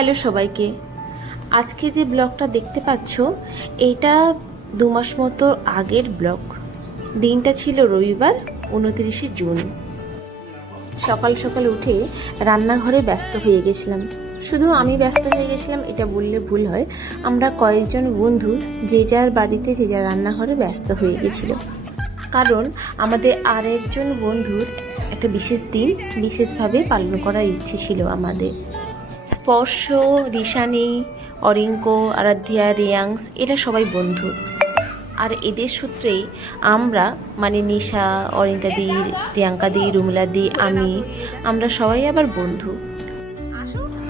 Hello সবাইকে। আজকে যে ব্লগটা দেখতে পাচ্ছ, এইটা দু মাস মতো আগের ব্লগ। দিনটা ছিল রবিবার, উনতিরিশে জুন। সকাল সকাল উঠে রান্নাঘরে ব্যস্ত হয়ে গেছিলাম। শুধু আমি ব্যস্ত হয়ে গেছিলাম, এটা বললে ভুল হয়। আমরা কয়েকজন বন্ধু যে যার বাড়িতে, যে যার রান্নাঘরে ব্যস্ত হয়ে গেছিল। কারণ আমাদের আর একজন বন্ধুর একটা বিশেষ দিন, বিশেষভাবে পালন করার ইচ্ছে ছিল আমাদের। স্পর্শ, রিশানি, অরিঙ্কো, আরাধ্যা, রিয়াংস, এরা সবাই বন্ধু। আর এদের সূত্রেই আমরা মানে নিশা অরিন্দা দি প্রিয়াঙ্কা দি রুমলা দি আমি, আমরা সবাই আবার বন্ধু।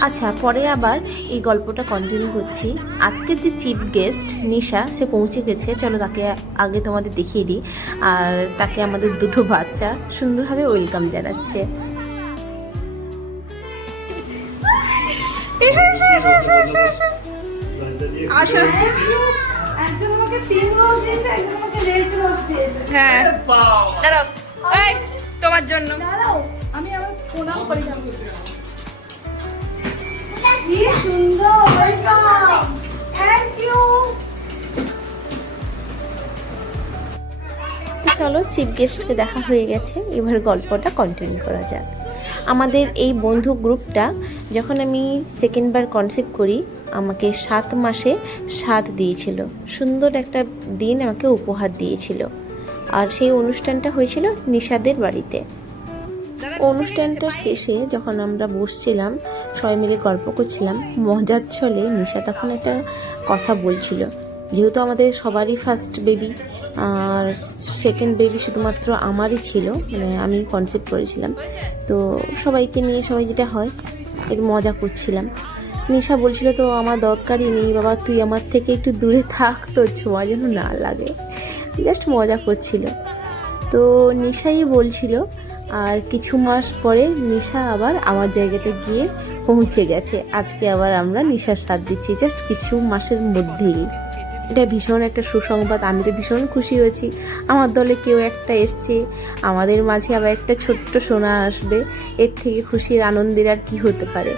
আচ্ছা পরে আবার এই গল্পটা কন্টিনিউ করছি আজকের যে চিফ গেস্ট নিশা, সে পৌঁছে গেছে। চলো তাকে আগে তোমাদের দেখিয়ে দিই। আর তাকে আমাদের দুটো বাচ্চা সুন্দরভাবে ওয়েলকাম জানাচ্ছে। আসো। একজন আমাকে পিঙ্ক রোজ দিয়েছে একজন আমাকে রেড রোজ দিয়েছে। হ্যাঁ। দাঁড়াও। এই তোমার জন্য। দাঁড়াও আমি আবার প্রণাম করে যাব কি সুন্দর ওয়েলকাম থ্যাংক ইউ চলো চিফ গেস্টকে দেখা হয়ে গেছে। এবার গল্পটা কন্টিনিউ করা যাক। আমাদের এই বন্ধু গ্রুপটা যখন আমি সেকেন্ডবার কনসেপ্ট করি, আমাকে সাত মাসে সাত দিয়েছিল। সুন্দর একটা দিন আমাকে উপহার দিয়েছিল। আর সেই অনুষ্ঠানটা হয়েছিল নিশাদের বাড়িতে। অনুষ্ঠানটার শেষে যখন আমরা বসছিলাম, সবাই মিলে গল্প করছিলাম, মজার ছলে নিশা তখন একটা কথা বলছিল। যেহেতু আমাদের সবারই ফার্স্ট বেবি আর সেকেন্ড বেবি শুধুমাত্র আমারই ছিল মানে আমি কনসেপ্ট করেছিলাম। তো সবাইকে নিয়ে সবাই যেটা হয়, এর মজা করছিলাম। নিশা বলছিল, তো আমার দরকারই নেই বাবা, তুই আমার থেকে একটু দূরে থাক তো ছোঁয়া যেন না লাগে। জাস্ট মজা করছিল। তো নিশাই বলছিল, আর কিছু মাস পরে নিশা আবার আমার জায়গাটা গিয়ে পৌঁছে গেছে। আজকে আবার আমরা নিশার সাথ দিচ্ছি জাস্ট কিছু মাসের মধ্যেই। এটা ভীষণ একটা সুসংবাদ। আমি তো ভীষণ খুশি হয়েছি। আমার দলে কেউ একটা এসছে। আমাদের মাঝে আবার একটা ছোট্ট সোনা আসবে। এর থেকে খুশির আনন্দের আর কি হতে পারে?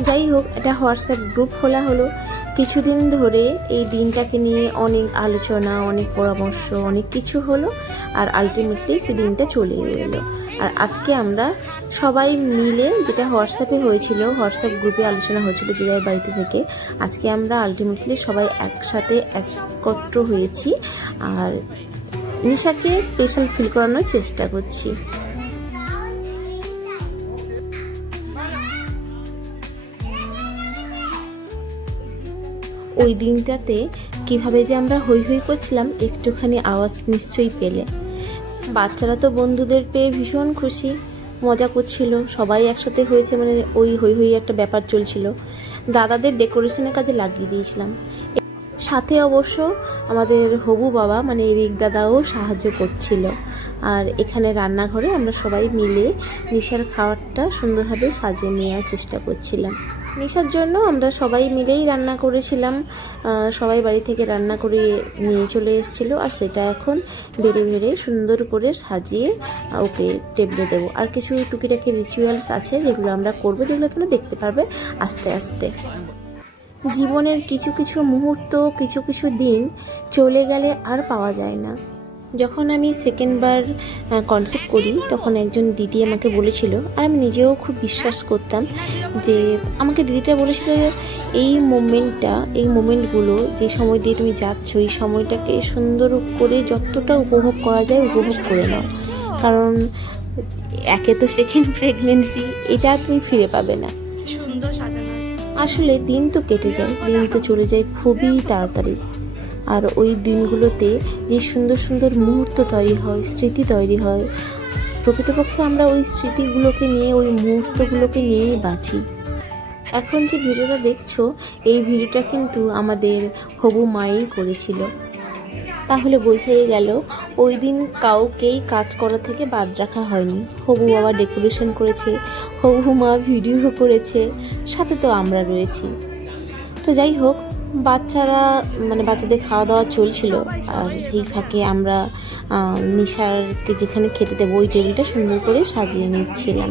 যাই হোক এটা হোয়াটসঅ্যাপ গ্রুপ খোলা হলো। কিছুদিন ধরে এই দিনটাকে নিয়ে অনেক আলোচনা, অনেক পরামর্শ, অনেক কিছু হলো। আর আলটিমেটলি সেই দিনটা চলে এলো আর আজকে আমরা সবাই মিলে যেটা হোয়াটসঅ্যাপে হয়েছিল, হোয়াটসঅ্যাপ গ্রুপে আলোচনা হয়েছিল যে যার বাড়িতে থেকে, আজকে আমরা আলটিমেটলি সবাই একসাথে একত্র হয়েছি আর নিশাকে স্পেশাল ফিল করানোর চেষ্টা করছি। ওই দিনটাতে কীভাবে যে আমরা হই হই করছিলাম, একটুখানি আওয়াজ নিশ্চয়ই পেলে। বাচ্চারা তো বন্ধুদের পেয়ে ভীষণ খুশি। মজা করছিল, সবাই একসাথে হয়েছে মানে ওই হই হই একটা ব্যাপার চলছিল। দাদাদের ডেকোরেশনের কাজে লাগিয়ে দিয়েছিলাম। সাথে অবশ্য আমাদের হবু বাবা মানে রিক দাদাও সাহায্য করছিল। আর এখানে রান্নাঘরে আমরা সবাই মিলে নিশার খাবারটা সুন্দরভাবে সাজিয়ে নেওয়ার চেষ্টা করছিলাম। নিশার জন্য আমরা সবাই মিলেই রান্না করেছিলাম। সবাই বাড়ি থেকে রান্না করে নিয়ে চলে এসেছিল আর সেটা এখন বেড়ে বেড়ে সুন্দর করে সাজিয়ে ওকে টেবিলে দেবো। আর কিছু টুকিটাকি রিচুয়ালস আছে যেগুলো আমরা করব, যেগুলো তোমরা দেখতে পারবে আস্তে আস্তে। জীবনের কিছু কিছু মুহূর্ত, কিছু কিছু দিন চলে গেলে আর পাওয়া যায় না। যখন আমি সেকেন্ডবার কনসেপ্ট করি তখন একজন দিদি আমাকে বলেছিল আর আমি নিজেও খুব বিশ্বাস করতাম যে আমাকে দিদিটা বলেছিল যে এই মোমেন্টটা এই মোমেন্টগুলো যে সময় দিয়ে তুমি যাচ্ছ এই সময়টাকে সুন্দর করে যতটা উপভোগ করা যায় উপভোগ করে নাও। কারণ একে তো সেকেন্ড প্রেগনেন্সি এটা তুমি ফিরে পাবে না। আসলে দিন তো কেটে যায় দিন তো চলে যায় খুবই তাড়াতাড়ি। আর ওই দিনগুলোতে যে সুন্দর সুন্দর মুহূর্ত তৈরি হয়, স্মৃতি তৈরি হয়, প্রকৃতপক্ষে আমরা ওই স্মৃতিগুলোকে নিয়ে, ওই মুহূর্তগুলোকে নিয়েই বাঁচি। এখন যে ভিডিওটা দেখছ, এই ভিডিওটা কিন্তু আমাদের হবু মাই করেছিল। তাহলে বোঝাই গেল, ওই দিন কাউকেই কাজ করা থেকে বাদ রাখা হয়নি। হবু বাবা ডেকোরেশন করেছে, হবু মা ভিডিও করেছে, সাথে তো আমরা রয়েছি। তো যাই হোক বাচ্চারা মানে বাচ্চাদের খাওয়া দাওয়া চলছিল। আর সেই ফাঁকে আমরা নিশারকে যেখানে খেতে দেবো, ওই টেবিলটা সুন্দর করে সাজিয়ে নিচ্ছিলাম।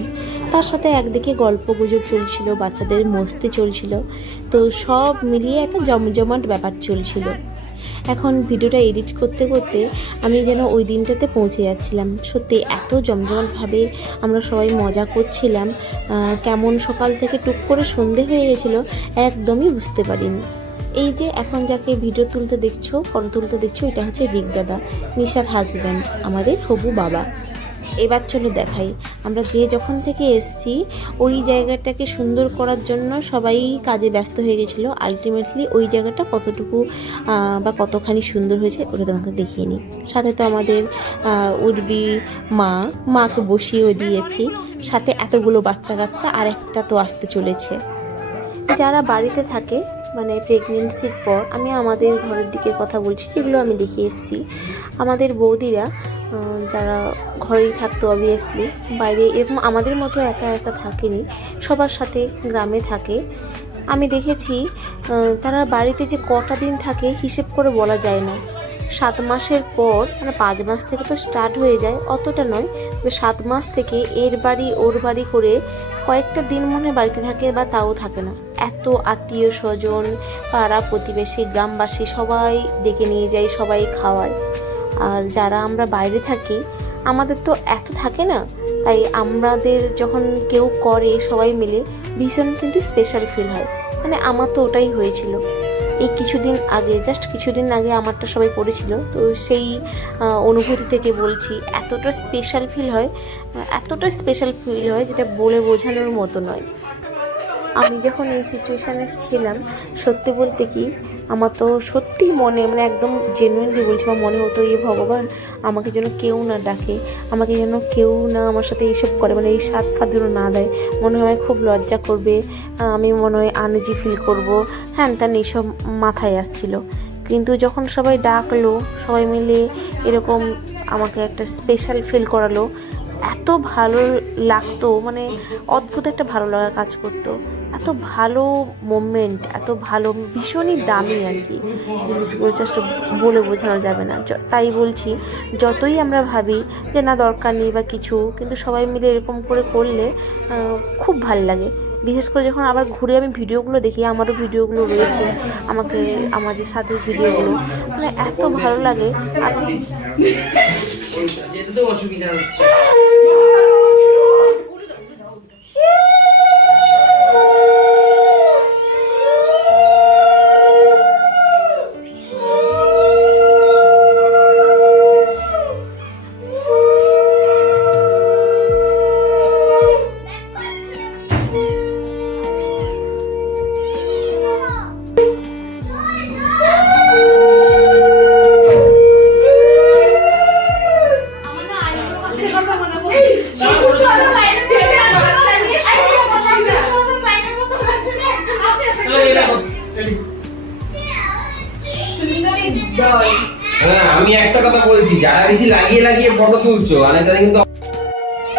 তার সাথে একদিকে গল্প গুজব চলছিল, বাচ্চাদের মস্তি চলছিল। তো সব মিলিয়ে একটা জমজমাট ব্যাপার চলছিল। এখন ভিডিওটা এডিট করতে করতে আমি যেন ওই দিনটাতে পৌঁছে যাচ্ছিলাম। সত্যি এত জমজমাটভাবে আমরা সবাই মজা করছিলাম। কেমন সকাল থেকে টুক করে সন্ধে হয়ে গেছিল, একদমই বুঝতে পারিনি। এই যে এখন যাকে ভিডিও তুলতে দেখছ ফটো তুলতে দেখছ, এটা হচ্ছে রিক দাদা, নিশার হাজব্যান্ড আমাদের হবু বাবা। এবার চলো দেখাই। আমরা যে যখন থেকে এসছি, ওই জায়গাটাকে সুন্দর করার জন্য সবাই কাজে ব্যস্ত হয়ে গেছিল। আলটিমেটলি ওই জায়গাটা কতটুকু বা কতখানি সুন্দর হয়েছে, ওটা তোমাকে দেখিয়ে নিই। সাথে তো আমাদের উর্বি মা, মাকে বসিয়েও দিয়েছি। সাথে এতগুলো বাচ্চা কাচ্চা আর একটা তো আসতে চলেছে। যারা বাড়িতে থাকে মানে প্রেগনেন্সির পর আমি আমাদের ঘরের দিকের কথা বলছি, যেগুলো আমি দেখে এসেছি। আমাদের বৌদিরা যারা ঘরেই থাকতো অবভিয়াসলি বাইরে এরকম আমাদের মতো একা একা থাকেনি, সবার সাথে গ্রামে থাকে। আমি দেখেছি তারা বাড়িতে যে কটা দিন থাকে হিসেব করে বলা যায় না। সাত মাসের পর মানে পাঁচ মাস থেকে তো স্টার্ট হয়ে যায়, অতটা নয়, তবে সাত মাস থেকে এর বাড়ি, ওর বাড়ি করে কয়েকটা দিন মনে বাড়িতে থাকে বা তাও থাকে না। এত আত্মীয় স্বজন, পাড়া প্রতিবেশী, গ্রামবাসী সবাই ডেকে নিয়ে যায়, সবাই খাওয়ায়। আর যারা আমরা বাইরে থাকি, আমাদের তো এত থাকে না। তাই আমাদের যখন কেউ করে সবাই মিলে, ভীষণ কিন্তু স্পেশাল ফিল হয়। মানে আমার তো ওটাই হয়েছিল। এই কিছুদিন আগে জাস্ট কিছুদিন আগে আমারটা সবাই করেছিল। তো সেই অনুভূতি থেকে বলছি, এতটা স্পেশাল ফিল হয়, এতটা স্পেশাল ফিল হয় যেটা বলে বোঝানোর মতো নয়। আমি যখন এই সিচুয়েশানে ছিলাম, সত্যি বলতে কি, আমার তো সত্যি মনে মানে একদম জেনুইনলি বলছি, আমার মনে হতো এই ভগবান আমাকে যেন কেউ না ডাকে, আমাকে যেন কেউ না আমার সাথে এইসব করে মানে এই স্বাদ ফাদ যেন না দেয়। মনে হয় খুব লজ্জা করবে আমি মনে হয় আনজি ফিল করব। হ্যান ত্যান এইসব মাথায় আসছিল। কিন্তু যখন সবাই ডাকলো, সবাই মিলে এরকম আমাকে একটা স্পেশাল ফিল করালো এত ভালো লাগতো মানে অদ্ভুত একটা ভালো লাগা কাজ করতো। এত ভালো মোমেন্ট এত ভালো, ভীষণই দামি আর কি। জিনিসগুলো জাস্ট বলে বোঝানো যাবে না। তাই বলছি, যতই আমরা ভাবি যে না, দরকার নেই বা কিছু, কিন্তু সবাই মিলে এরকম করে করলে খুব ভালো লাগে। বিশেষ করে যখন আবার ঘুরে আমি ভিডিওগুলো দেখি, আমারও ভিডিওগুলো রয়েছে, আমাকে আমাদের সাথে ভিডিওগুলো মানে এত ভালো লাগে। আর তুলছো মানে কিন্তু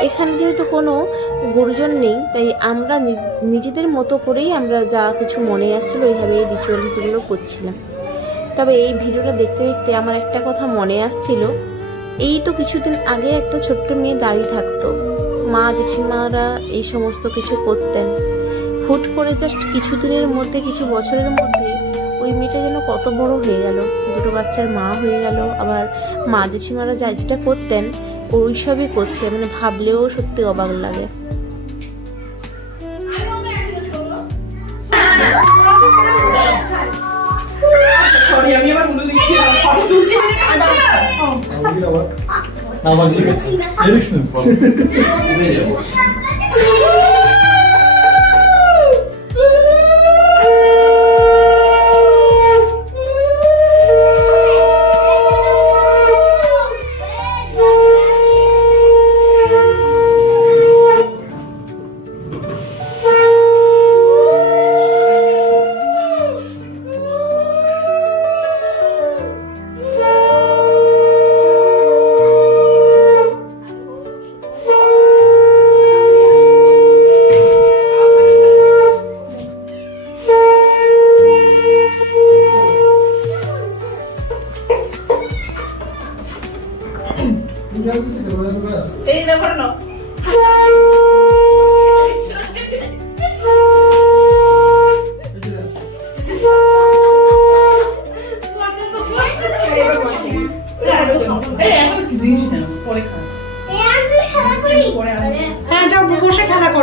এখানে যেহেতু কোনো গুরুজন নেই, তাই আমরা নিজেদের মতো করেই আমরা যা কিছু মনে আসছিল ওইভাবে এই রিচুয়ালসগুলো করছিলাম। তবে এই ভিডিওটা দেখতে দেখতে আমার একটা কথা মনে আসছিল। এই তো কিছুদিন আগে একটা ছোট্ট মেয়ে দাঁড়িয়ে থাকতো। মা, জেঠিমারা এই সমস্ত কিছু করতেন। হুট করে জাস্ট কিছুদিনের মধ্যে, কিছু বছরের মধ্যে ওই মেয়েটা যেন কত বড় হয়ে গেল। দুটো বাচ্চার মা হয়ে গেল। আবার মা জেঠিমারা যা যেটা করতেন ওই সবই করছে। মানে ভাবলেও সত্যি অবাক লাগে।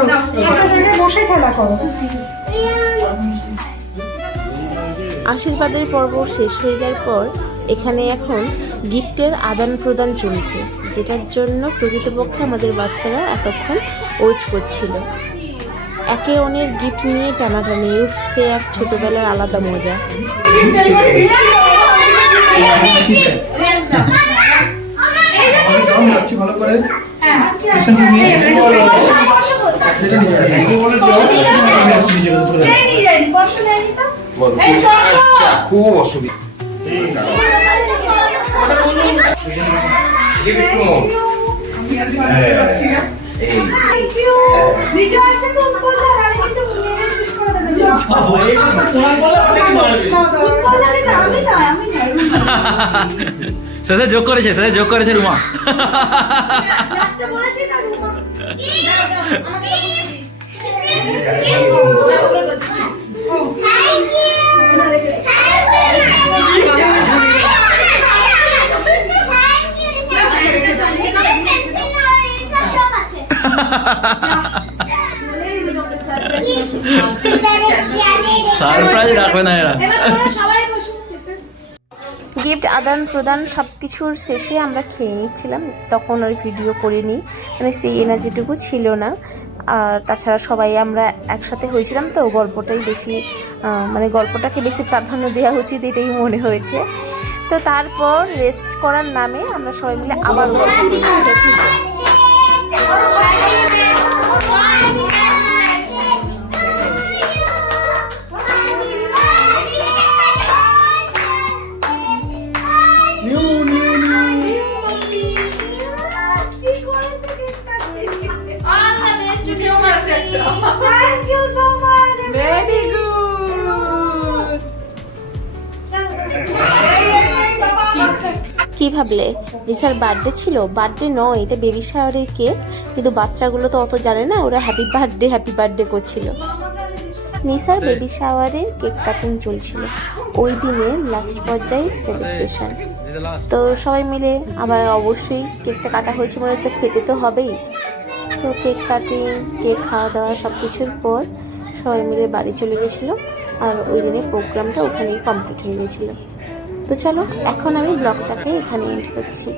Namaz yıkasın. Gereksin. উঠে যাব আশীর্বাদের পর্ব শেষ হয়ে যাওয়ার পর এখানে এখন গিফটের আদান প্রদান চলছে যেটার জন্য প্রকৃতপক্ষে আমাদের বাচ্চারা এতক্ষণ ওয়েট করছিল। একে অনেক গিফট নিয়ে টানাটানি উফ সে এক ছোটবেলার আলাদা মজা। ভালো করে। আচ্ছা খুব অসুবিধা শেষ যোগ করেছে শেষে যোগ করেছে রুমা। বলেছি না রুমা। সারপ্রাইজ রাখবে না এরা। গিফট আদান প্রদান সব কিছুর শেষে আমরা খেয়ে নিচ্ছিলাম তখন ওই ভিডিও করিনি। মানে সেই এনার্জিটুকু ছিল না। আর তাছাড়া সবাই আমরা একসাথে হয়েছিলাম তো গল্পটাই বেশি মানে গল্পটাকে বেশি প্রাধান্য দেওয়া উচিত এটাই মনে হয়েছে। তো তারপর রেস্ট করার নামে আমরা সবাই মিলে আবার গল্প করছি ভাবলে? রিসার বার্থডে ছিল। বার্থডে নয় এটা বেবি শাওয়ারের কেক কিন্তু বাচ্চাগুলো তো অত জানে না ওরা হ্যাপি বার্থডে হ্যাপি বার্থডে করছিল। নিসার বেবি শাওয়ারের কেক কাটিং চলছিল। ওই দিনের লাস্ট পর্যায়ে সেলিব্রেশন তো সবাই মিলে আবার অবশ্যই কেকটা কাটা হয়েছে মানে তো খেতে তো হবেই। তো কেক কাটিং কেক খাওয়া দাওয়া সব কিছুর পর সবাই মিলে বাড়ি চলে গেছিল। আর ওই দিনের প্রোগ্রামটা ওখানেই কমপ্লিট হয়ে গেছিল। তো চলো এখন আমি ব্লগটাকে এখানে এন্ড করছি।